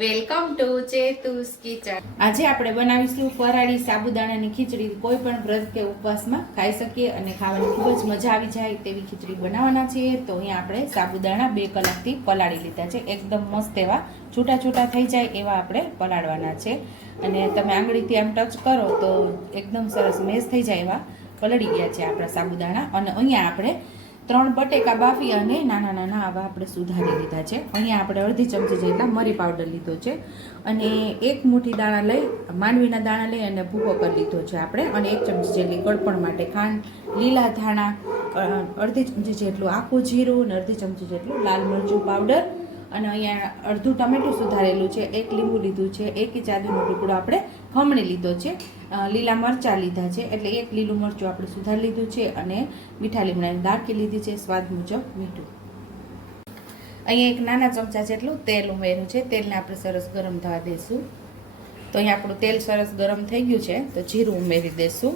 Welcome to ચેતુસ kitchen. આજે આપણે બનાવીશું ફરાળી સાબુદાણાની ખીચડી. કોઈ પણ વ્રત કે ઉપવાસમાં ખાઈ શકીએ અને ખાવાની ખૂબ જ મજા આવી જાય તેવી ખીચડી બનાવવાના છીએ. તો અહીંયા આપણે સાબુદાણા બે કલાકથી પલાળી લીધા છે. એકદમ મસ્ત એવા છૂટા છૂટા થઈ જાય એવા આપણે પલાળવાના છે. અને તમે આંગળીથી આમ ટચ કરો તો એકદમ સરસ મેસ થઈ જાય એવા પલળી ગયા છે આપણા સાબુદાણા. અને અહીંયા આપણે ત્રણ બટેકા બાફી અને નાના નાના આવા આપણે સુધારી લીધા છે. અહીંયા આપણે અડધી ચમચી જેટલા મરી પાવડર લીધો છે અને એક મુઠ્ઠી દાણા લઈ, માંડવીના દાણા લઈ અને ભૂકો કરી લીધો છે આપણે અને એક ચમચી જેટલી ગળપણ માટે ખાંડ, લીલા ધાણા અડધી ચમચી જેટલું આખું જીરું અને અડધી ચમચી જેટલું લાલ મરચું પાવડર અને અહીંયા અડધું ટમેટું સુધારેલું છે, એક લીંબુ લીધું છે, એક ઇંચ આદુનો ટુકડો આપણે ખમણી લીધો છે લીલા મરચાં લીધા છે, એટલે એક લીલું મરચું આપણે સુધારી લીધું છે અને મીઠા લીમડાની દાળકી લીધી છે, સ્વાદ મુજબ મીઠું. અહીંયા એક નાના ચમચા જેટલું તેલ ઉમેર્યું છે, તેલને આપણે સરસ ગરમ થવા દઈશું તો અહીંયા આપણું તેલ સરસ ગરમ થઈ ગયું છે, તો જીરું ઉમેરી દઈશું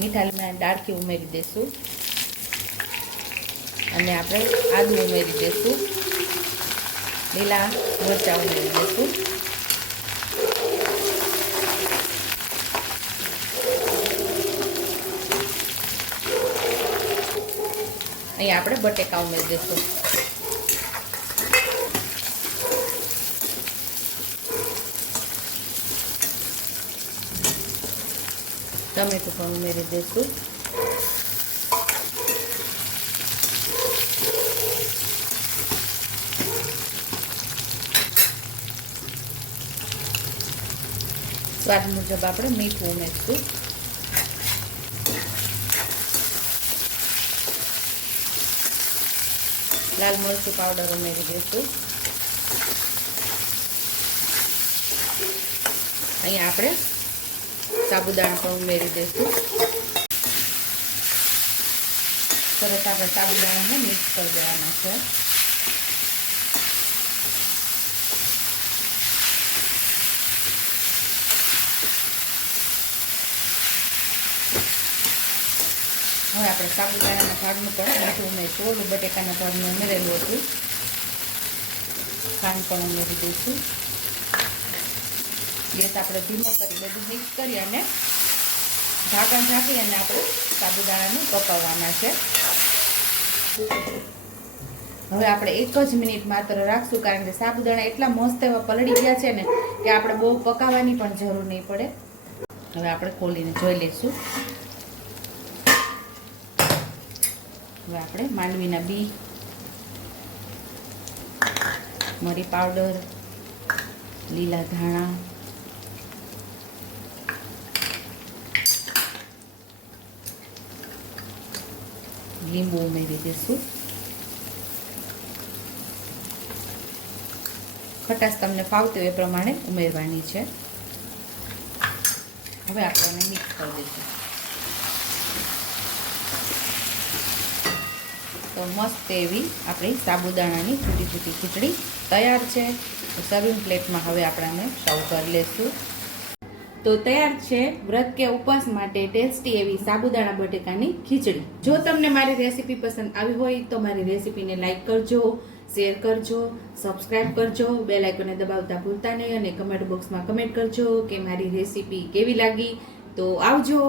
મીઠા લીમડાની દાળકી ઉમેરી દઈશું અને આપણે આદુ ઉમેરી દઈશું લીલા મરચાં ઉમેરી દઈશું અહીંયા આપણે બટેકા ઉમેરી દઈશું ટમેટું પણ ઉમેરી દઈશું સ્વાદ મુજબ આપણે મીઠું ઉમેરીશું. લાલ મરચું પાવડર ઉમેરી દઈશું. અહીંયા આપણે સાબુદાણા પણ ઉમેરી દઈશું. સરસ આપણે સાબુદાણાને મિક્સ કરી દેવાના છે. હવે આપણે સાબુદાણાના ભાગનું પણ મીઠું ઉમેરીશું ઓલું બટેકાના ભાગનું ઉમેરેલું હતું. ખાંડ પણ ઉમેરી દઈશું. ગેસ આપણે ધીમો કરી બધું મિક્સ કરી અને ઢાંકણ ઢાંકી અને આપણે સાબુદાણાનું પકાવવાના છે. હવે આપણે એક જ મિનિટ માત્ર રાખશું કારણ કે સાબુદાણા એટલા મસ્ત એવા પલળી ગયા છે ને કે આપણે બહુ પકાવવાની પણ જરૂર નહીં પડે. હવે આપણે ખોલીને જોઈ લઈશું. હવે આપણે માંડવીના બી. મરી પાવડર, લીલા ધાણા. લીંબુ ઉમેરી દઈશું ખટાશ તમને ફાવતી એ પ્રમાણે ઉમેરવાની છે. હવે આપણે મિક્સ કરી દઈશું. તો મસ્ત એવી આપણી સાબુદાણાની છૂટી છૂટી ખીચડી તૈયાર છે. સર્વિંગ પ્લેટમાં હવે આપણે સર્વ કરી લેશું. તો તૈયાર છે વ્રત કે ઉપવાસ માટે ટેસ્ટી એવી સાબુદાણા બટેકાની ખીચડી. જો તમને મારી રેસીપી પસંદ આવી હોય તો મારી રેસીપીને લાઇક કરજો, શેર કરજો, સબસ્ક્રાઇબ કરજો, બે લાઇકોને દબાવતા ભૂલતા નહીં અને કમેન્ટ બોક્સમાં કમેન્ટ કરજો કે મારી રેસીપી કેવી લાગી. તો આવજો.